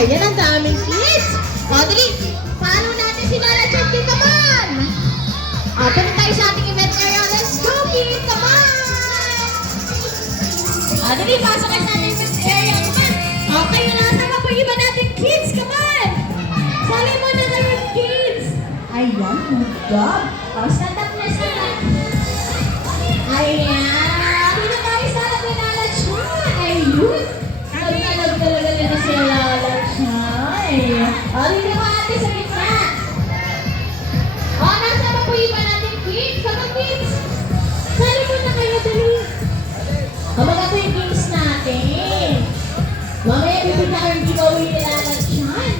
Ayan ang daming kids. O, dali. Paano natin si Lola Chan? Come on! O, punta tayo sa ating event area. Let's go, kids! Come on! O, dali. Pasok kayo sa ating event area. Come on! Okay, nasama po iba natin kids. Come on! Sali mo na kayo, kids! Ayan, good job. O, stand up na, stand up. Ayan. Dito tayo sa ating Lola Chan. Ayun. Nagtalag talaga nila si Lola Chan. O, dito mo ate sa gitna. O, nasama po iba natin kids. Come on, kids. Sali mo na kayo, dali. O, magato yung games natin. Mamaya, bibigyan kayo yung giveaway ni Lola Chan.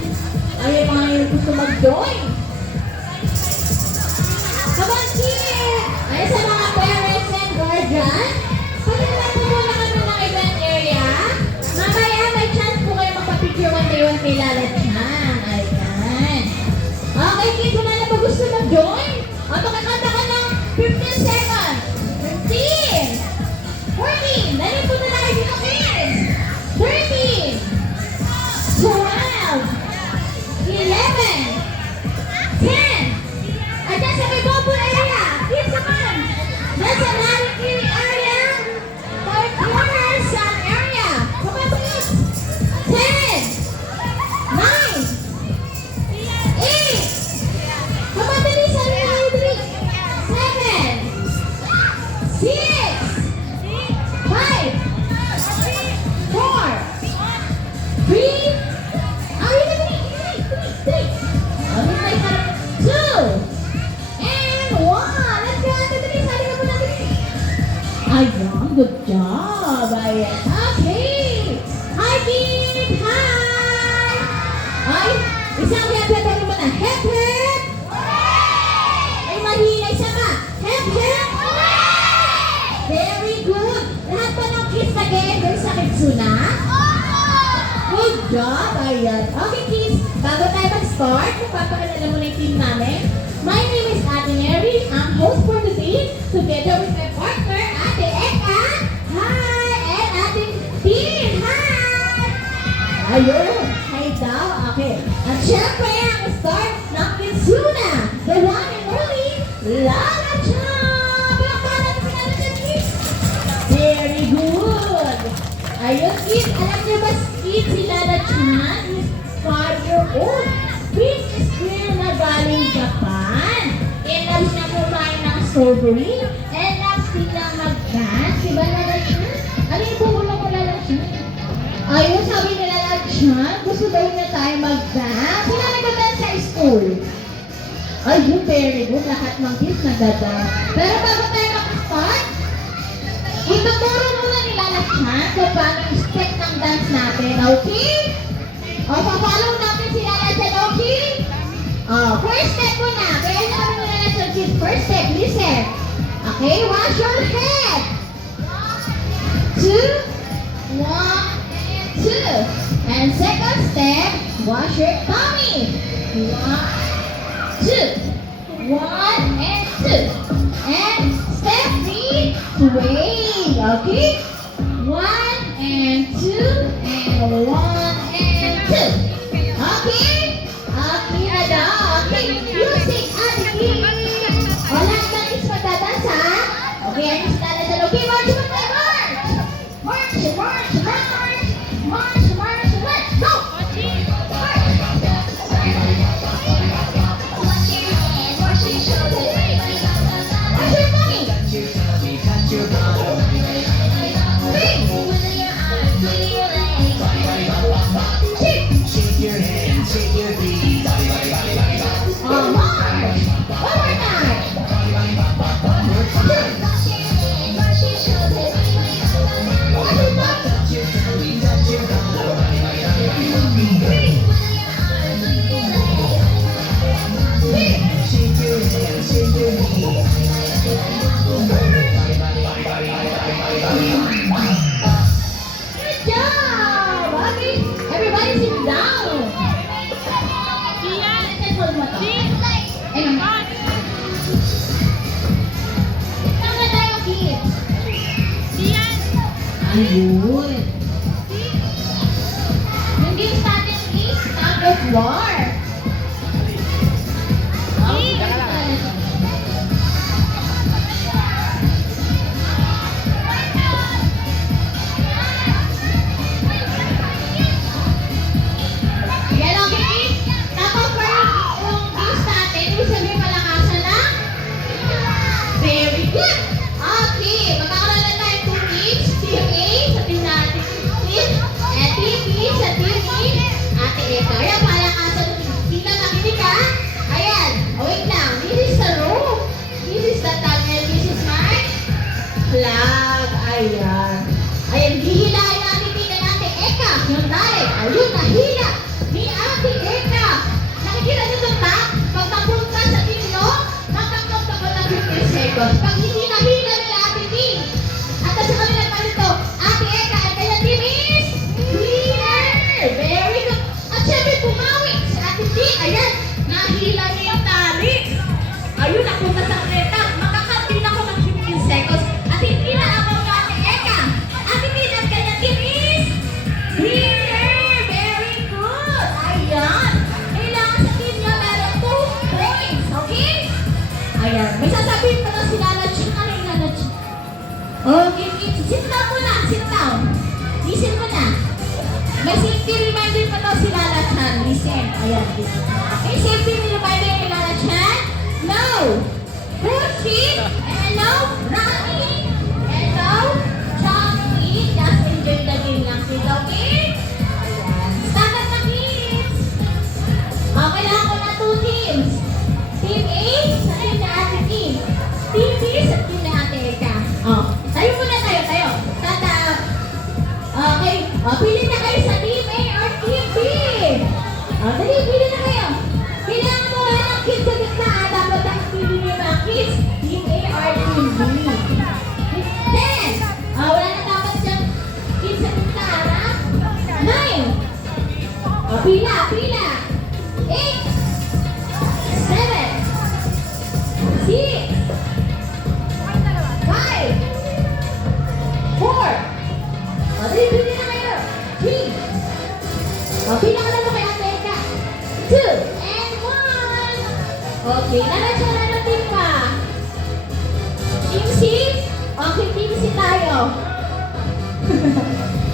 Ayaw mga yung gusto mag-join. Come on, kids! Ay, sa mga parents and guardians, pagkakalan po muna kami ng event area. Mamaya, may chance po kayo magpapicture one day one kay Lola Chan. Ayan. Okay, kids, wala na ba gusto mag-join? O, tukakanta ka ng 15 seconds. 15. 14. Dali po na tayo dito, kids. 13. 12. 11. 10. Ayan sa may bubble area. Kids, come on. That's a Larry area. For corners sun area. Come on, please. 10. 9. 8. Come on, dali. Sali na kayo, dali. 7. 6. 5. 4. 3. Ayun na, dali. 3. Ayun na, 2. And 1. Let's go. Dali, sali ka muna, dali. Ayan, good job. Ayan. Okay. Hi, kids. Hi. Ay, isang hep-hep mo na. Hep-hep. Ay, mahina. Isa pa. Hep-hep. Very good. Lahat pa ng kids together sa Kitsuna. Good job. Ayan. Okay, kids. Bago tayo mag-start, magpapakilala mo na yung team namin. My name is Ate Mary. I'm host for today, together with my partner, Ate Eka. Hi! And Ate Tin. Hi! Ayun. Hi daw. Okay. At syempre, ang start ng Kitsuna, the one and only Lola Chan. Palakpakan natin si Lola Chan, kids. Very good. Ayun, kids. Alam niyo ba, kids, si Lola Chan is 5-year-old. Which is clear na galing Japan. And loves na kumain ng strawberry. And loves din na mag-dance. Diba, Lola Chan? Ano yung puhulo ko, Lola Chan? Ayun, sabi ni Lola Chan, gusto daw niya tayo mag-dance. Sila nag-dance sa school. Ayun, very good. Lahat ng kids nag-dance. Pero bago tayo mag-start, ituturo muna ni Lola Chan kung paano yung step ng dance natin. Okay? O, pa-follow natin si Lola Chan, okay? First step muna. Kaya namin ni Lola Chan, kids. First step, listen. Okay, wash your head. 2, 1, 2. And second step, wash your tummy. 1, 2. 1 and 2. And step 3, sway. Okay? 1 and 2 and 1 and 2. Okay? Okay na daw. Okay. Music, Ate. O, lahat ng kids magdadansa. Okay, ang kids dalasan. Okay, march, march, march. March, march, march. March, march, march. Go! March. Wash your tummy. Ayun. Yung games natin is more. Yan, okay? Tapos for yung games natin, ibig sabihin malakasan na? Very good! Okay, magkakaroon na tayo 2 teams. Team A sa team natin, team, and team B sa team ni Ate Eka. Ayan, palakasan. Tingnan, makinig ka. Ayan, wait lang. This is the room. This is the tunnel. This is my flag. Ayan. Ayan, hihilahin natin dito ng Ate Eka. Yung dahil, ayun, nahila ni Ate Eka. Nakikita nyo itong map? Pag napunta sa team nyo, magkakot ako ng 15 seconds. Pag hindi nahila nila Ate Team, at sa kanila pa ito, Ate Eka, ang kanya team is clear. Very good. At syempre, pumawi si Ate Team. Ayan, nahila niya yung tali. Ayun, napunta sa kreta. Makakatin ako ng 15 seconds. At hindi na ako ng Ate Eka. Ate Team, ang kanya team is clear. Very good. Ayan. Kailangan sa team niya meron 2 points. Okay? Ayan. May sasabihin pa na si Lala Chin. Ano yung Lala Chin? Okay, sit down muna. Sit down. Listen mo na. May safety reminder pa daw si Lala Chan. Listen. Ayan. May safety reminder kay Lala Chan. No. Pushing. And no. Running. And no. Jumping. Just enjoy the game lang. Okay? Ayan. Stand up na kids. Okay lang ako na 2 teams. Team A sa team na Ate Team. Team B sa team na Ate Eka. Oh. Tayo muna tayo. Tata. Okay. Pili na kayo sa Team A or Team B. Dali, pili na kayo. Kailangan mo wala ng kids sa gitna. Dapat ang pili niyo mga kids. Team A or Team B. Then, wala na dapat dyan kids sa gitna. 9. Pila. 8. 7. 6. 5. 4. Dali, pili na kayo. 3. Pila ka lang mo kay Ate Eka. 2 and 1. Okay, na team pa. Team C? Okay, Team C tayo.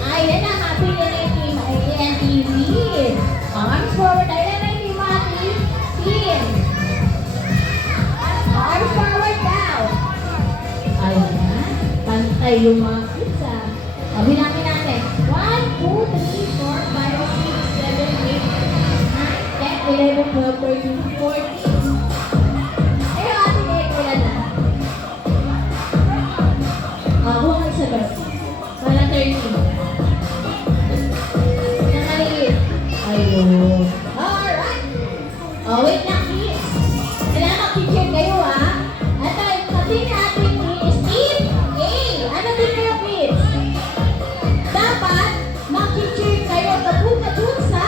Ayan na, happy na yung Team A and Team B. Arms forward, ayan na yung Team Ate. Team. Arms forward down. Ayan na. Pantay yung mga pizza. Bilangin natin. 1, 2, 3, 4, 5, 6, 7, 8, 9, 10, 11, 12, 13, 14. Ayun, Ate Eka, ilan na? Huwag ang isa ba? Para 13. Nakaliit. Ayun. Alright. Wait lang, kids. Kailangan mag-picture kayo, ha? At sabi natin is Team A. Ano din kayo, kids? Dapat mag-picture kayo papunta dun sa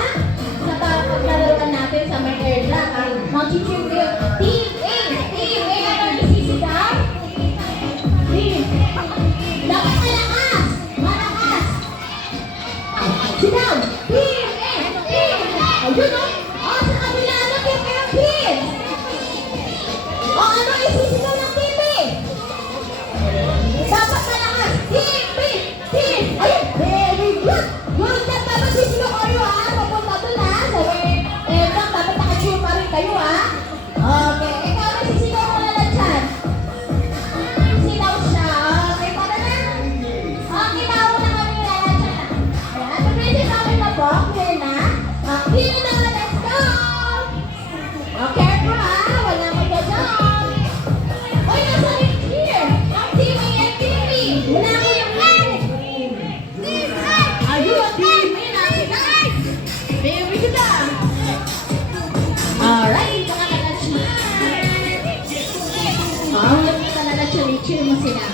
paglalaroan natin sa may airdrop. Mag-picture kayo. Team A! Team A! Ano isisigaw? Team! Dapat malakas! Malakas! Sigaw! Team A! Team! Ayun o! Sa kabila na kayo kids! Ano isisigaw ng Team B? Dapat malakas! Team B! Team! Ayun! Very good! Good job! Dapat sisigaw kayo ha! Papunta doon ha! Sa may airdrop, dapat naka-tune pa rin kayo ha! Okay, ikaw may sisigaw mo na lang dyan. Sinaw siya. Okay, para na. Okay, tawag na kami na lang dyan. Ayan, pag-ready sa akin na po. Clear na. Clear na naman. Let's go! Okay, careful ha. Wala mag-jump. Oy, nasa rin clear. Ang team A and team B. Wala ko yung team. Ayun, team A na. Sige. Very good na. Alright, mga kalachi. Mga kalachi, cheer mo sila.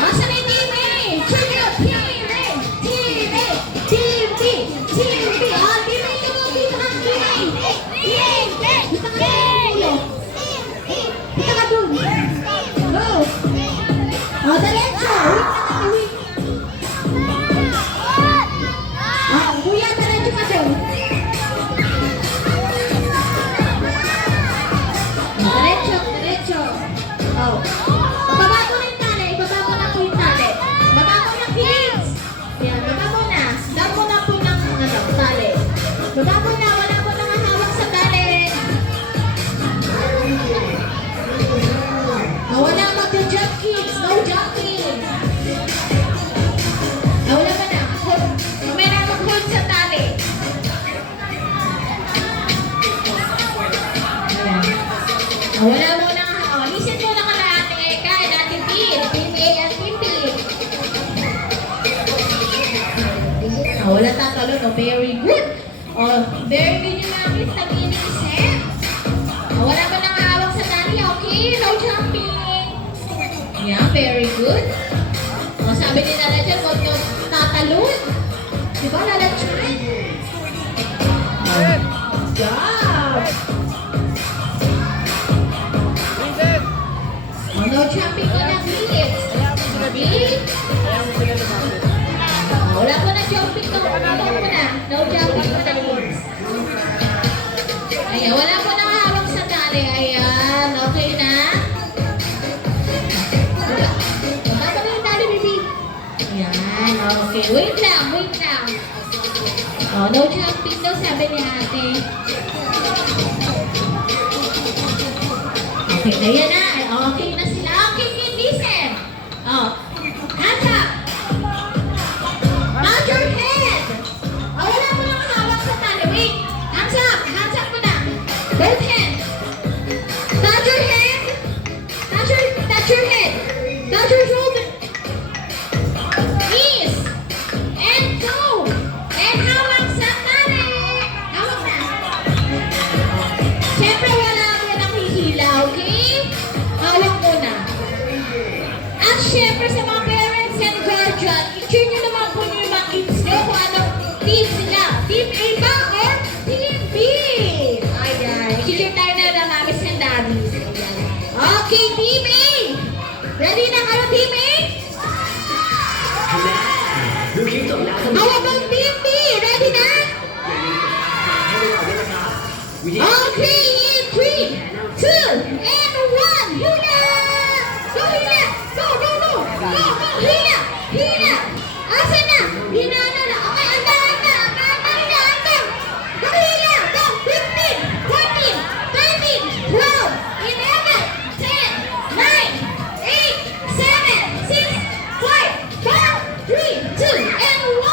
Masa na yung team A? Cheer nyo, team A! Team A! Team B! Team B! Team A! Team A! Team A! Kita ka dun! Kita ka dun! Go! Diretso! Wait na. Kuya, diretso ka dun! Oh. Ibaba mo na yung tali. Ibaba mo na po yung tali. Ibaba mo na, kids. Yan, ibaba mo na. Down mo na po ng tali. Ibaba mo na. Wala mo nang hawak sa tali. Wala mag-jump, kids. No jumping. Wala ka na. May na mag-hold sa tali. Wala mo na. Listen mo na kalahati. Kaya natin team. Team A at Team B. Wala tatalo, no? Very good. Very good yung mga kids na winning set. Wala mo nang hawak sa tali. Okay, no jumping. Yeah, very good. Sabi ni Nana dyan, huwag nyo tatalon. Diba, Nana dyan? Good job! No jumping ko na, kids. Okay? Wala ko na jumping ko. Wala ko na. No jumping ko na, kids. Ayan, wala ko na hawak sa tali. Ayan, okay na? Baba na yung tali, baby. Ayan, okay. Wait lang, wait lang. No jumping daw, sabi ni ate. Okay, ayan na. Okay na sila. Okay, kid, listen. Hands up. Nod your head. Wala mo nang hawak sa tali. Wait. Hands up. Hands up mo na. Both hands. Nod your head. Touch your head. Touch your shoulder. Knees. And go. And hawak sa tali. Hawak na. Siyempre, wala mo nakihila, okay? Hawak mo na. At syempre sa mga parents and guardian, i-cheer nyo naman po yung mga kids nyo kung anong team sila. Team A ba or Team B? Ayan. I-cheer tayo na ng mamis and daddies. Ayan. Okay, Team A! Ready na kayo, Team A? How about Team B? Ready na? Okay, in 3, 2, and 1. Hula! Go, Hila! Go, go, go! Go, go, Hila! Hila! Asa na? Hila na. Okay, anda. Go, Hila! Go, 15, 14, 13, 12, 11, 10, 9, 8, 7, 6, 5, 4, 3, 2, and 1!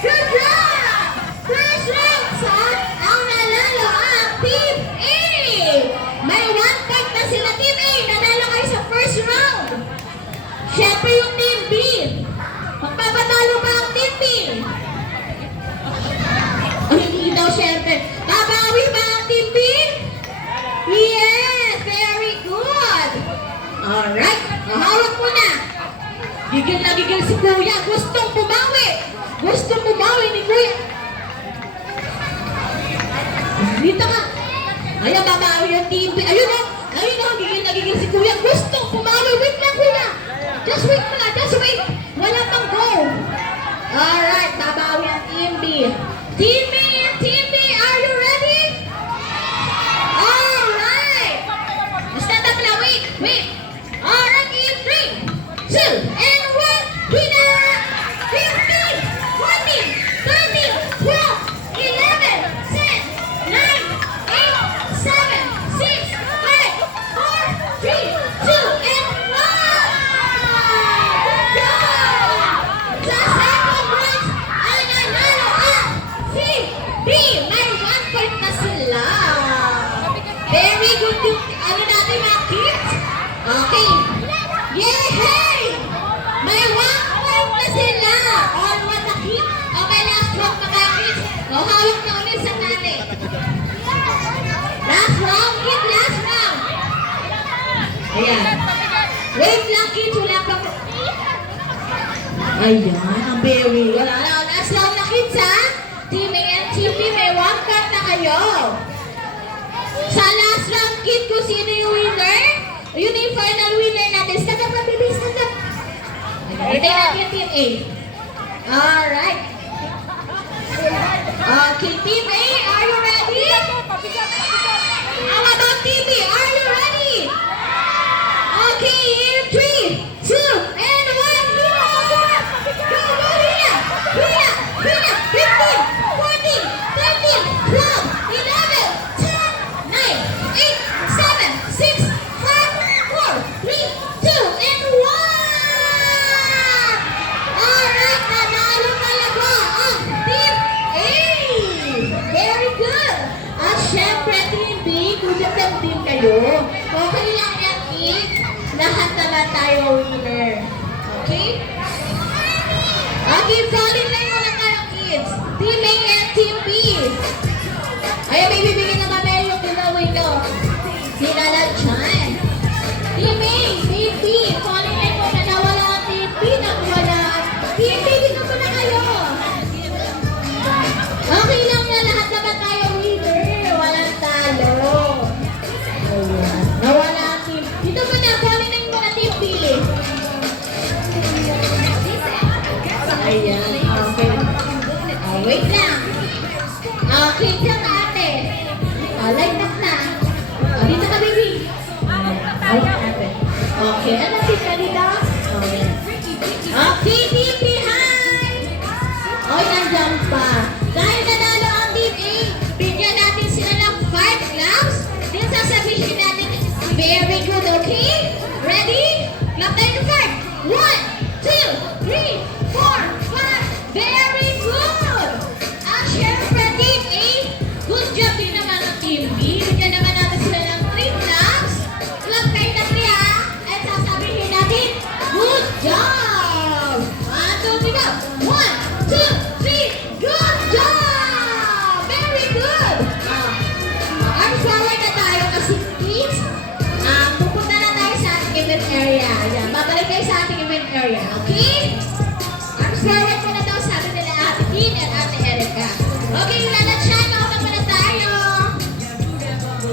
Good job! First round, son! Ang nanalo ang Team A! May 1 point na sila, Team A! Nanalo kayo sa first round! Siyempre yung Team B! Magpapatalo ba ang Team B? Ay, hindi daw siyempre. Babawi ba ang Team B? Yes! Very good! Alright, hawak mo na! Gigil na gigil si Kuya. Gustong bumawi! Gustong bumawi ni Kuya! Dito ka! Ayan, babawi yung Team B. Ayun o! Ayun o! Gigil na gigil si Kuya. Gustong bumawi! Wait lang, Kuya! Just wait mo na! Just wait! Wala pang go! Alright, babawi ang Team B. Team B and Team B, are you ready? Alright! Stand up na! Wait! Alright, in 3, 2, and 1! Hina! 15, 14, 13, 12, 11, 10, 9, 8, 7, 6, 5, 4, 3, 2, and 1! Good job! Sa second round, ang nanalo ang Team B! May 1 point na sila! Very good yung ano natin mga kids? Okay! Yay! May 1 point na sila! On 1 na kids? Okay, last round na mga kids. Hawak na ulit sa tali. Last round, kid, last round. Ayan. Wait lang, kids, wala pa po. Ayan, ang berry. Wala na. Last round na, kids, ha? Team A and Team B, may 1 card na kayo. Sa last round, kid, kung sino yung winner, yun yung final winner natin. Stand up na, baby, stand up. Ito natin yung Team A. Alright. Okay, Team A, are you ready? How about Team B? Are you ready? 8, 7, 6, 5, 4, 3, 2, and 1! Alright, nanalo talaga ang Team A! Very good! At syempre, Team B, good job lang din kayo. Okay lang yan, kids. Lahat naman tayo winner. Okay? Okay, falling line muna tayo, kids. Team A and Team B. Ay, may bibigyan na kami yung ginawin ko. Sila na dyan. Team A, Team B, falling line muna. Nawala ang Team B, nawala. Team B, dito muna kayo. Okay lang na lahat naman tayo winner. Walang talo. Ayan. Nawala ang Team. Dito muna, falling line muna, Team B. Ayan, okay. Wait lang. Okay, dyan ate. Light up na. Dito ka, baby. Light ate. Okay, ano ka dito? Okay, team behind. Oy, nandiyan pa. Dahil nanalo ang team A, bigyan natin sila ng 5 claps. Then sasabihin natin, very good, okay? Ready? Clap tayo ng 5. 1, 2, 3, 4, 5. Very good! At syempre, Team A, good job din naman ang Team B. Bigyan naman natin sila ng 3 claps. Clap tayo na 3 ha. At sasabihin natin, good job! 1, 2, 3, go! 1, 2, 3, good job! Very good! I'm forward na tayo kasi kids, pupunta na tayo sa ating event area. Ayan, babalik tayo sa ating event area, okay? I'm forward ko na daw sabi nila Ate Tin at Ate Erica. Okay, Lala Chan, nauna muna tayo.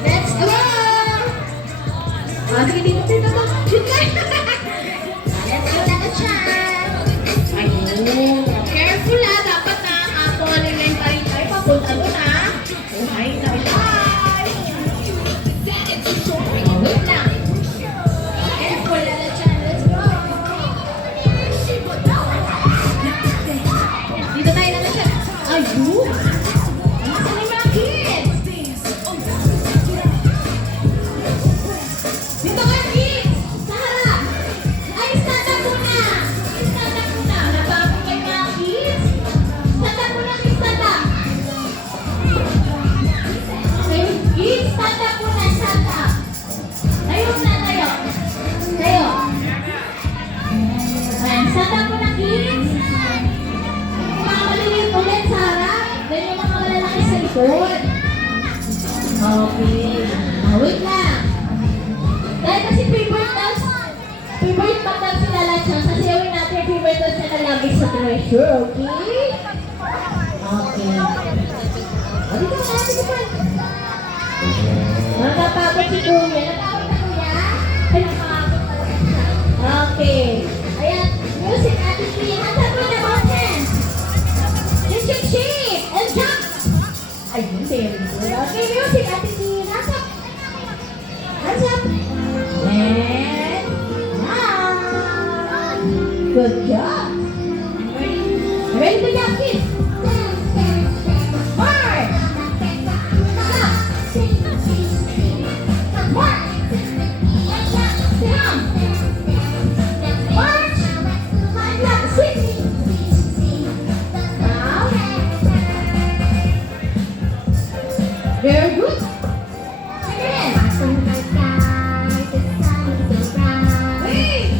Let's go! Sige, dito ba? Shoot ka! Let's go, Lala Chan. Ayun. Careful ha, dapat na tumalinay pa rin tayo. Papunta doon ha. Uhay na uhay. Wait lang. Careful, Lala Chan. Let's go. Dito tayo, Lala Chan. Ayun. Nasaan yung mga kids? Dito ka, kids. Sa harap. Ay, stand up muna. Stand up muna. Nabago kayo mga kids. Stand up muna, kids. Stand up. Okay, kids, stand up muna. Stand up. Tayo na, tayo. Tayo. Ayan, stand up muna, kids. Mga maliliit ulit sa harap. Then yung mga malalaki sa likod. Okay. Wait lang. Dahil kasi favorite pa daw si Lala Chan. Sasiyawin natin yung favorite daw siya na lagi sa treasure. Okay? Okay. O, dito ka, dito ka. Nakapagod si Kuya. Nakapagod na Kuya? Ay, nakapagod talaga siya. Okay. Ayan. Music, Ate Tin. Handa mo na, mountain. Just shake and jump. Ayun, very good. Okay, music, Ate Tin. Hands up. Hands up. And down. Good job. Ready to jump, kids? March. March. Down. March. Sit. Down. Very good. Again. Hey.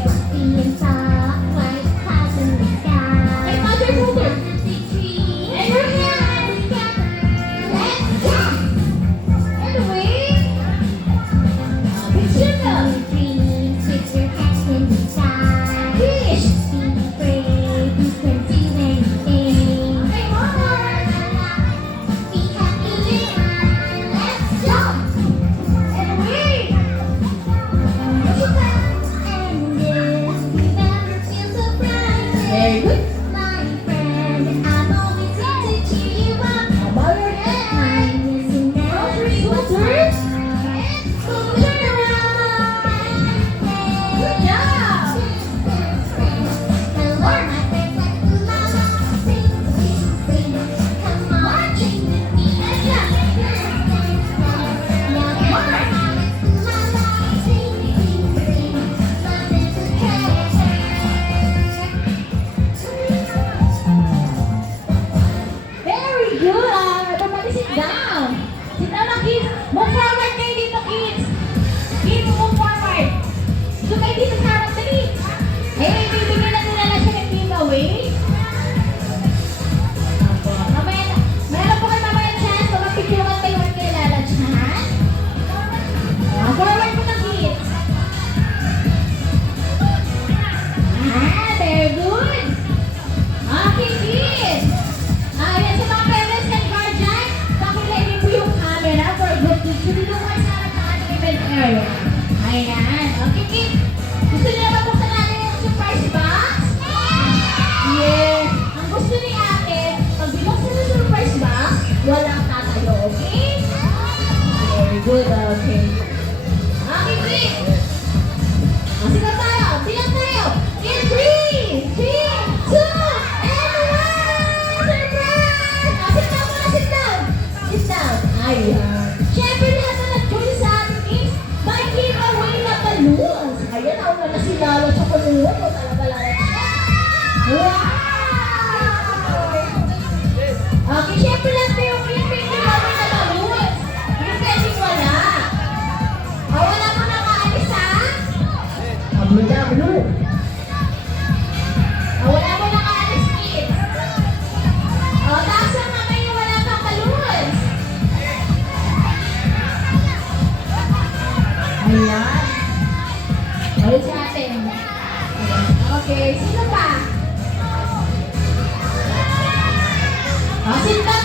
Ayan. Ayan. Okay, kids. Gusto niyo na buksan natin yung surprise box? Yes. Ang gusto ni ate, pag binuksan ng surprise box, walang tatayo, okay? Very good, okay. Okay, kids. Sige tayo. Bilang tayo. In 3, 2, and 1! Surprise! Sit down muna, sit down. Sit down. Ayan. Siyempre lahat na nag-join sa ating kids, may giveaway na balloons. Ayan, nauna na si Lalo sa kulungan. O talaga lang. Wow! Okay, siyempre lang tayo yung giveaway na balloons. Hindi pwedeng wala. O, wala mo na kaalis ha? Blue. Wala mo na kaalis, kids. Taas ang kamay yung wala pang balloons. Ayan. Ulit sa atin. Okay, sino pa? Sit down